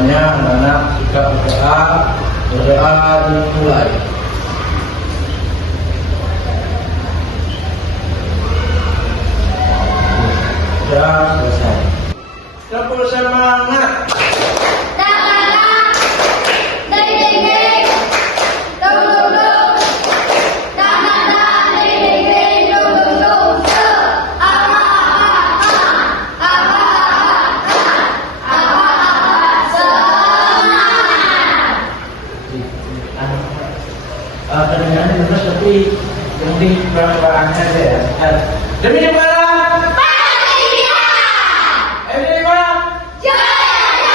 semuanya anak-anak kita berdoa dimulai. Sudah selesai. Tepuk semangat. Kedengaran terus tapi yang di perasaan saja ya. Demi mana? Bahagia. Demi mana? Jaya.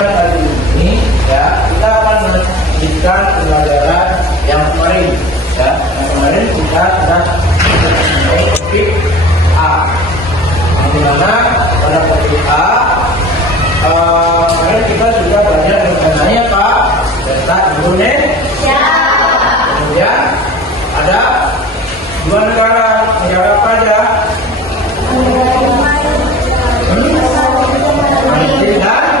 Kali ini ya kita akan melanjutkan pelajaran yang kemarin ya. Yang kemarin kita sudah topik A. Di mana pada topik A kemarin kita sudah belajar mengenai apa? Data Indonesia. Kemudian ada dua negara apa aja? Malaysia dan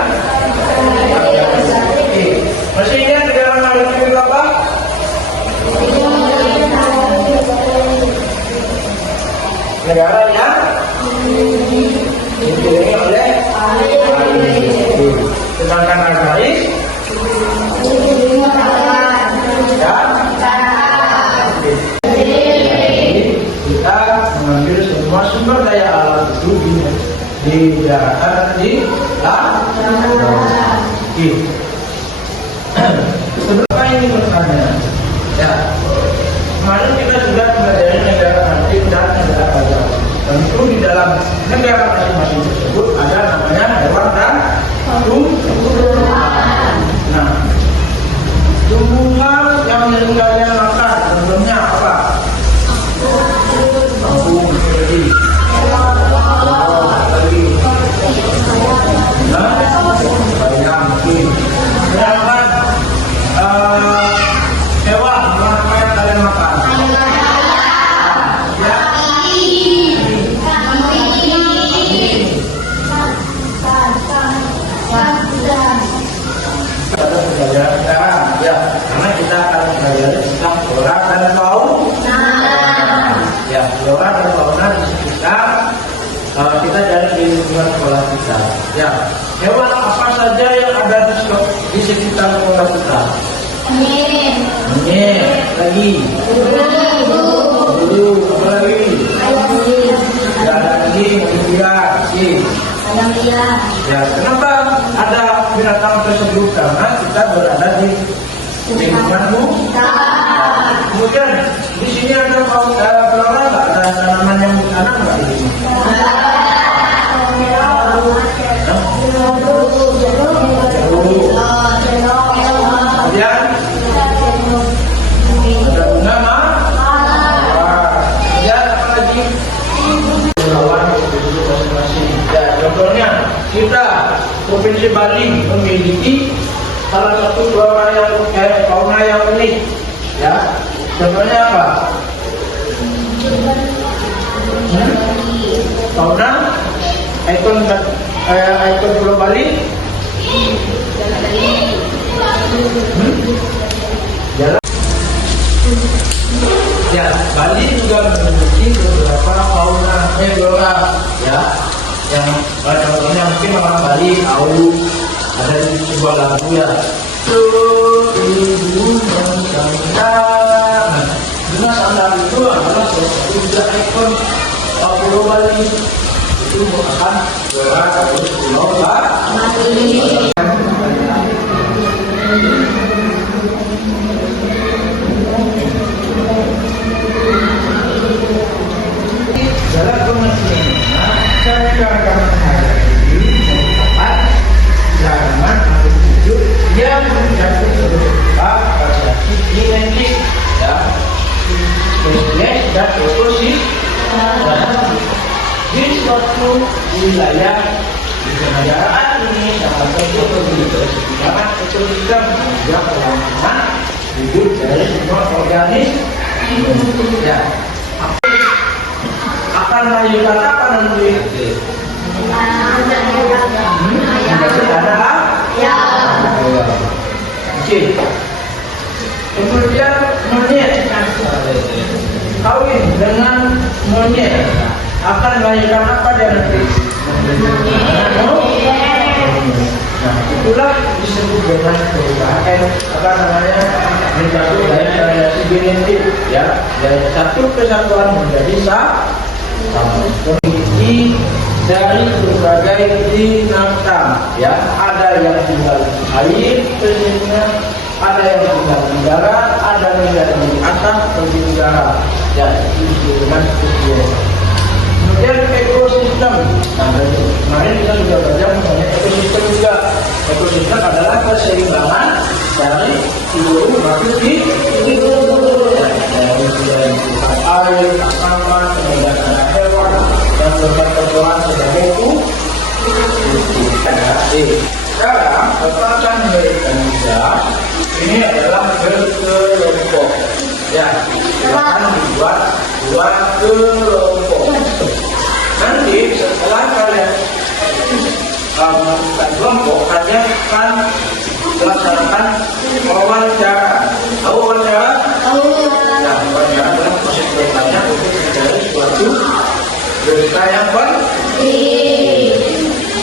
masih ingat negara Malaysia itu apa? Negara yang dipilih oleh sedangkan Israel kita mengambil semua sumber daya alam itu di daratan dan di laut. Seberapa ini bertanya? Ya, kemarin kita sudah mempelajari negara Antik dan negara Bajau. Tentu di dalam negara masing-masing tersebut ada namanya hewan dan tumbuhan. Nah, tumbuhan yang meninggalnya makan tentunya apa? Kampung seperti bayam mungkin. Sedangkan hewan apa yang kalian makan? Ya, karena kita akan belajar tentang flora dan fauna. Ya, flora dan fauna di sekitar kita dari di lingkungan sekolah kita. Ya, hewan apa saja yang ada di sekitar sekolah kita? Monyet, lagi. Bulu, apa lagi? Ya, lagi, ya, kenapa ada binatang tersebut? Karena kita berada di lingkunganmu. Kemudian di sini ada flora nggak? Ada tanaman yang tanam nggak di sini? Kemudian ada bunga kemudian apa lagi? Ya, contohnya kita Provinsi Bali memiliki salah satu flora yang fauna yang unik. Ya, contohnya apa? Fauna ikon Pulau Bali. Jalan. Ya, Bali juga memiliki beberapa fauna flora ya. Yang contohnya mungkin orang Bali tahu ada di sebuah lagu ya. Bunga sandal itu adalah salah satu juga ikon Pulau Bali. Itu merupakan flora dari Pulau Bali. Dalam pengertian cara menghadapi tempat jangan atau tujuh yang menjadi berupa pada identik ya spesies dan posisi di suatu wilayah di kenegaraan ini salah satu kebijakan kesulitan yang perlawanan hidup dari semua organisme ya. Akan melanjutkan apa nanti? Sederhana. Ya. Oke. Kemudian monyet kawin dengan monyet akan melahirkan apa dia nanti? Nah, itulah disebut dengan perubahan apa namanya menjadi dari variasi genetik ya, dari satu kesatuan menjadi sama. Memiliki dari berbagai binatang ya, ada yang tinggal di air persisnya, ada yang tinggal di darat, ada yang tinggal di atas atau di udara ya, itu dengan spesies. Kemudian ekosistem. Nah, kemarin kita sudah belajar mengenai ekosistem juga. Ekosistem adalah keseimbangan dari seluruh makhluk hidup. Dari air, tanaman, kemudian ada hewan dan berkat-berkat sebagai sekarang akan memberikan juga ini adalah berkelompok. Ya, akan dibuat dua kelompok. Nanti setelah kalian kelompok, kalian akan melaksanakan wawancara. Tahu wawancara? Tahu. Nah, wawancara adalah proses bertanya untuk mencari suatu berita yang penting.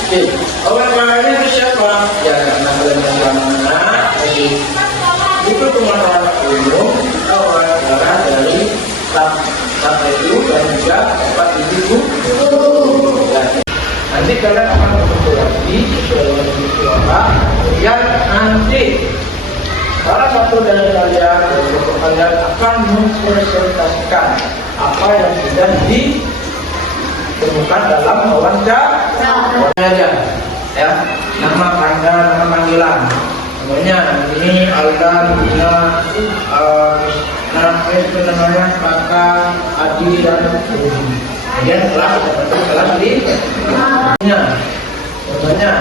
Oke, wawancaranya itu siapa? Ya, karena kalian mana? Jadi itu pengetahuan umum wawancara dari sampai itu dan juga tempat itu. Nanti kalian akan berkolaborasi sesuai dengan apa yang nanti salah satu dari kalian akan mempresentasikan apa yang sudah ditemukan dalam wawancara. Ya, nama panggilan, nama panggilan. Namanya ini Aldan, Bina, itu namanya Kakak, Adi dan kemudian kelas di contohnya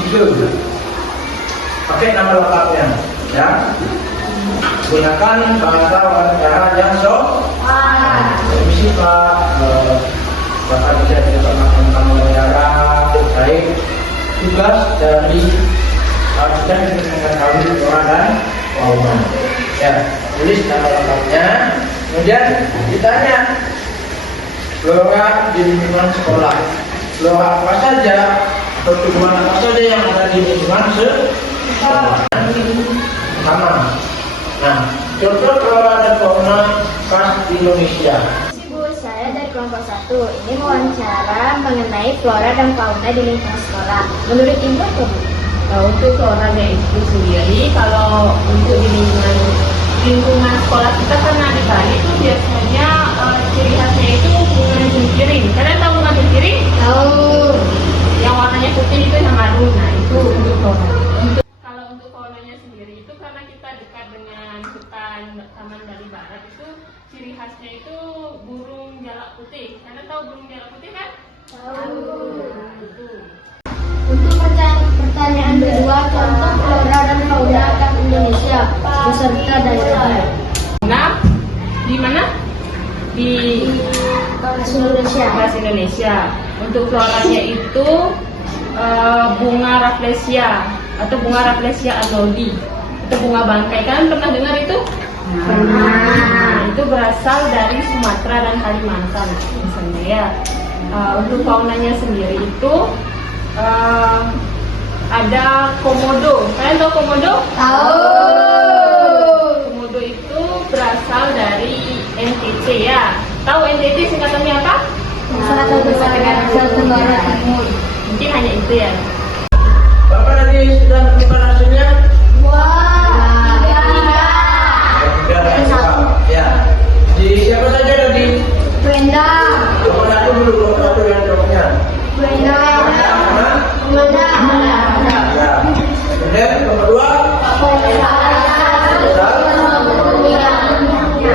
itu pakai nama lengkapnya ya, gunakan bahasa wawancara yang permisi Pak, Bapak bisa ceritakan tentang wawancara terkait tugas dari kita mengetahui flora dan fauna. Ya, tulis nama lengkapnya. Kemudian ditanya flora di lingkungan sekolah. Flora apa saja atau tumbuhan apa saja yang ada di lingkungan sekolah. Sama. Nah, contoh flora dan fauna khas di Indonesia. Saya dari kelompok 1. Ini wawancara mengenai flora dan fauna di lingkungan sekolah. Menurut Ibu apa, Bu? Untuk floranya itu sendiri, kalau untuk di lingkungan sekolah kita karena di Bali itu biasanya ciri khasnya itu bunga jengkiring. Kalian tahu bunga jengkiring? Tahu. Yang warnanya putih itu yang madu. Nah, itu untuk flora. Kalau untuk faunanya sendiri itu karena kita dekat dengan hutan Taman Bali Barat, itu ciri khasnya itu burung jalak putih. Kalian tahu burung jalak putih kan? Tahu. Nah, itu. Untuk pertanyaan kedua, contoh flora dan fauna khas Indonesia beserta daerahnya. Nah, di mana? Di Indonesia. Bahasa Indonesia. Untuk floranya itu bunga Rafflesia atau bunga Rafflesia arnoldii. Itu bunga bangkai. Kalian pernah dengar itu? Nah, itu berasal dari Sumatera dan Kalimantan misalnya ya. Untuk faunanya sendiri itu ada komodo. Kalian tahu komodo? Tahu. Komodo itu berasal dari NTT ya. Tahu NTT singkatannya apa? Salah satu Nusa Tenggara Timur. Mungkin hanya itu ya. Bapak tadi sudah menemukan hasilnya? Wah, Ya. Di siapa saja tadi? Brenda. Nomor satu dulu, nomor satu yang jawabnya. Brenda. Brenda. Ya. Kemudian nomor dua.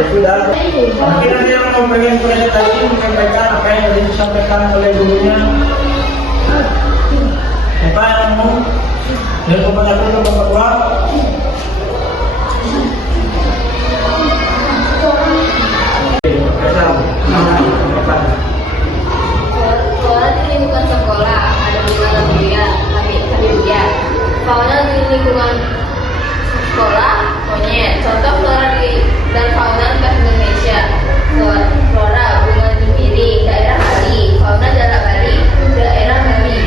Sudah. Mungkin ada yang mau pengen presentasi menyampaikan apa yang tadi disampaikan oleh gurunya. Siapa yang mau? Dari nomor satu lingkungan sekolah, monyet. Contoh flora dan fauna khas Indonesia. Flora bunga jemiri, daerah Bali. Fauna jalak Bali, daerah Bali.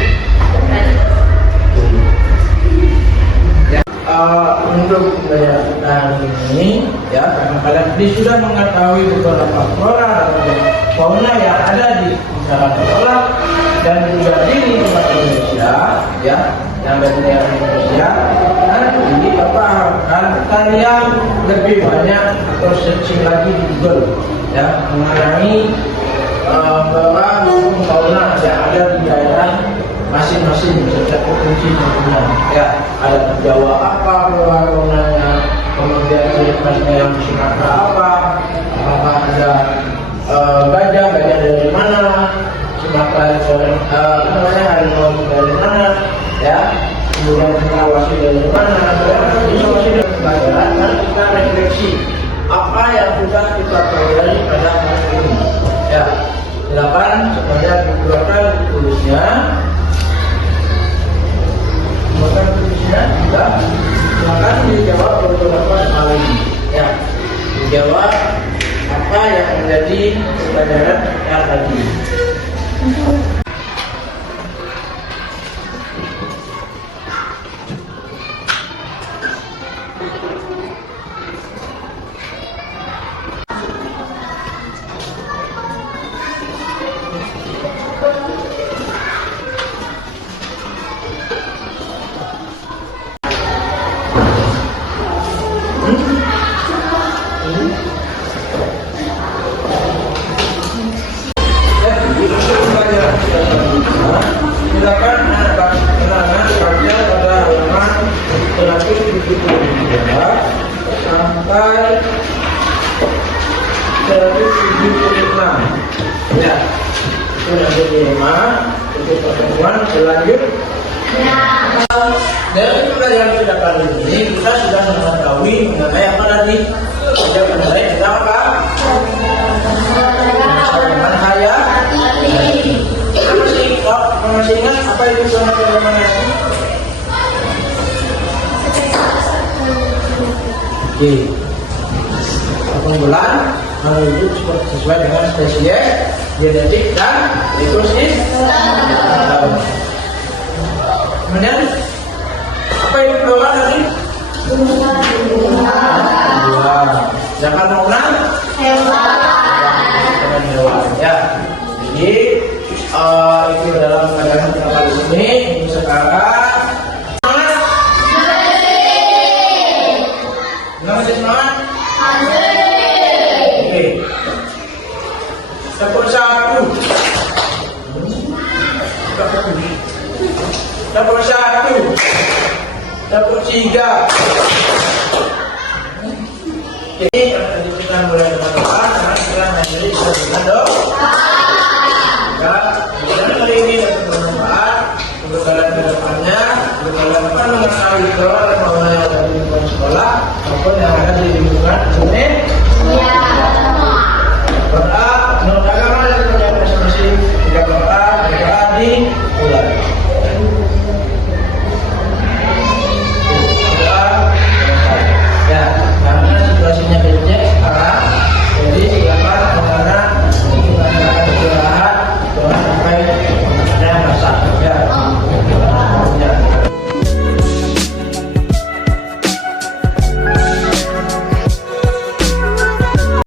Untuk pembelajaran ini ya, karena kalian sudah mengetahui beberapa flora dan fauna yang ada di masyarakat sekolah dan juga di lingkungan Indonesia ya, yang ada di daerah Indonesia. Nanti Bapak harapkan kalian lebih banyak atau searching lagi di Google ya mengenai flora maupun fauna yang ada di daerah masing-masing setiap provinsi tentunya ya. Ada di Jawa apa flora faunanya, kemudian ciri khasnya yang di Sumatera apa, apakah ada gajah dari mana, Sumatera harimau dari mana ya, kemudian sulawesi dari mana, sulawesi dari pelajaran dan kita refleksi apa yang sudah kita pelajari pada hari ini ya. Silakan supaya dikeluarkan tulisnya. Silakan dijawab beberapa hal ini ya. Dijawab apa yang menjadi pelajaran yang tadi. Silakan anak-anak baca pada halaman 173 sampai 176 ya. Itu nanti di rumah untuk pertemuan selanjutnya. Dari pelajaran kita kali ini kita sudah mengetahui mengenai apa tadi? Sudah mengenai tentang apa? Masyarakat kaya. Masih ingat apa itu zona keamanan? Oke. Pengumpulan menuju sesuai dengan spesies, genetik dan ekosistem. Kemudian apa itu flora tadi? Jangan fauna hewan ya. Jadi itu dalam pelajaran kita kali ini. Sekarang masih semangat? Oke. Dapur satu. Dapur satu. Dapur tiga. Oke, tadi kita mulai dengan doa. Sekarang kita menjadi dengan doa. Ya, dan hari ini dapat bermanfaat untuk kalian ke depannya, untuk kalian mengetahui flora dan fauna yang ada di lingkungan sekolah maupun yang ada di lingkungan Indonesia. Berdoa menurut agama dan kepercayaan masing-masing. Jika berdoa, dimulai.